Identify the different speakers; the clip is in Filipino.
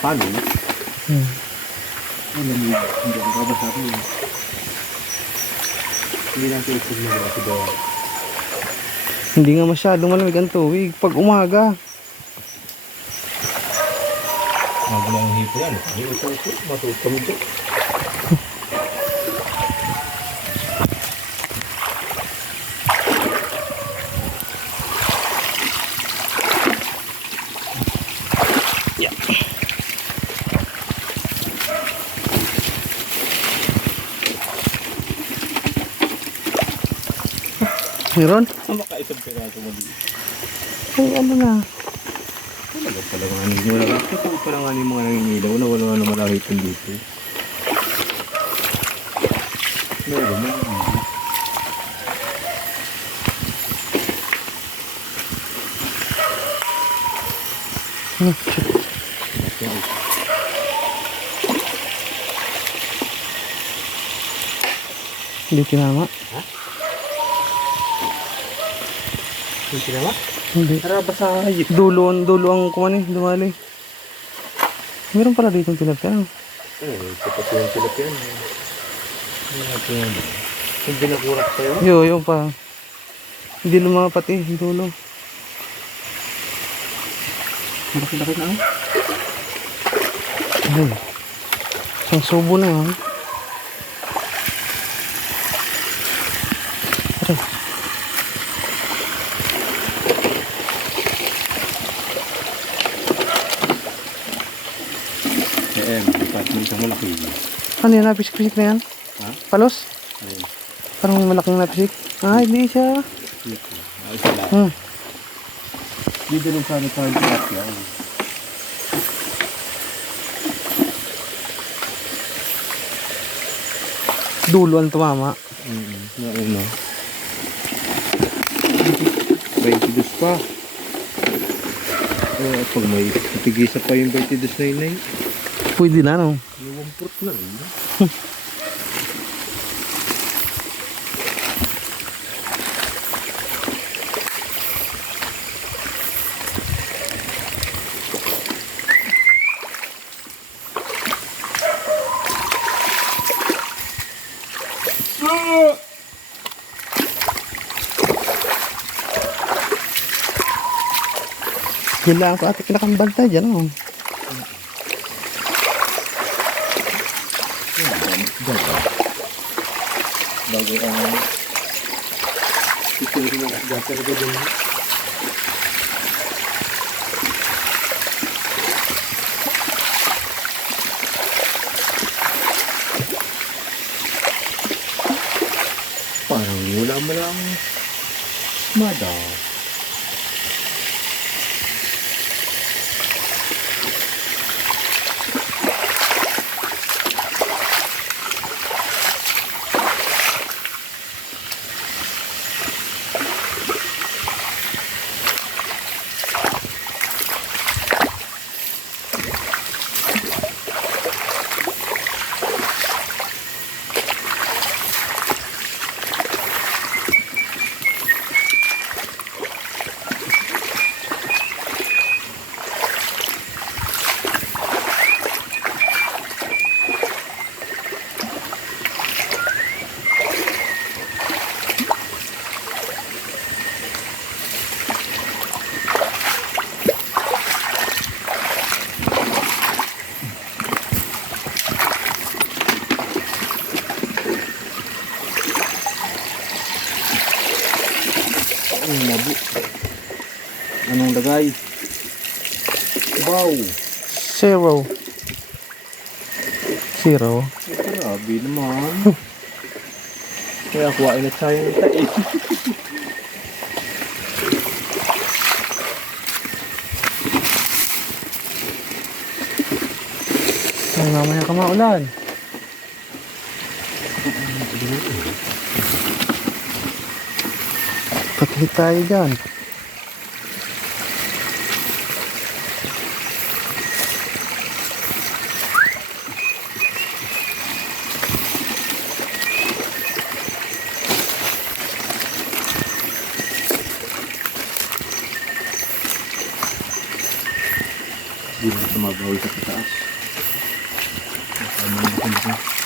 Speaker 1: palo.
Speaker 2: Hmm.
Speaker 1: Ano mo, hindi ako kabasa ko yun. Hindi natin isip na mga si.
Speaker 2: Hindi nga masyadong malamig ang tuwig. Pag umaga.
Speaker 1: Magulang ang hipo yan. Hindi ito ito. Matuot kami ito.
Speaker 2: Meron?
Speaker 1: Ang makaisang piraso mo dito.
Speaker 2: Ay, ano na.
Speaker 1: Talaga pala nga ninyo. Wala ka pala nga yung mga nangingilaw na wala naman nakita dito. Meron na.
Speaker 2: Hmm, shit. Hindi tinama.
Speaker 1: Yung sinawa?
Speaker 2: Hindi.
Speaker 1: Tara basa.
Speaker 2: Dulo, dulo ang kuman eh. Dumali. Meron pala dito tilapia. no?
Speaker 1: Eh, kapag yung tilap yan. eh. Hindi natin yan. Yung binakurak sa'yo.
Speaker 2: Yo, yun pa. Hindi lumapat pati. Dulo.
Speaker 1: Malaki-laki na.
Speaker 2: Ay. Isang subo na yan. Tara.
Speaker 1: Eh, eh. Kahit may isang malaki.
Speaker 2: Ano yan? Napisik-pisik na yan?
Speaker 1: Ha?
Speaker 2: Palos?
Speaker 1: Ayun.
Speaker 2: Parang malaking napisik. Ah, hindi siya.
Speaker 1: Na lang.
Speaker 2: Hmm.
Speaker 1: Dito lang sana sa tilapia.
Speaker 2: Dulo ang tumama.
Speaker 1: Mm, nauna. 22 pa. Eh, pag may tigisa pa yung 22 na inay,
Speaker 2: Pwede na, no?
Speaker 1: Yung 1 port na rin.
Speaker 2: Kailangan ko ate kinakambal tayo dyan, no?
Speaker 1: Bago ang rin ang gata rin din. Parang wala mo lang mada. Ang labo. Anong lagay? Wow!
Speaker 2: Zero. Zero.
Speaker 1: Grabe naman. Kaya kuhain na tayo ng tayo.
Speaker 2: Ay, mamaya ka maulan. Patihit tayo dyan.
Speaker 1: Hindi mo mabawi sa pataas. Tama na ako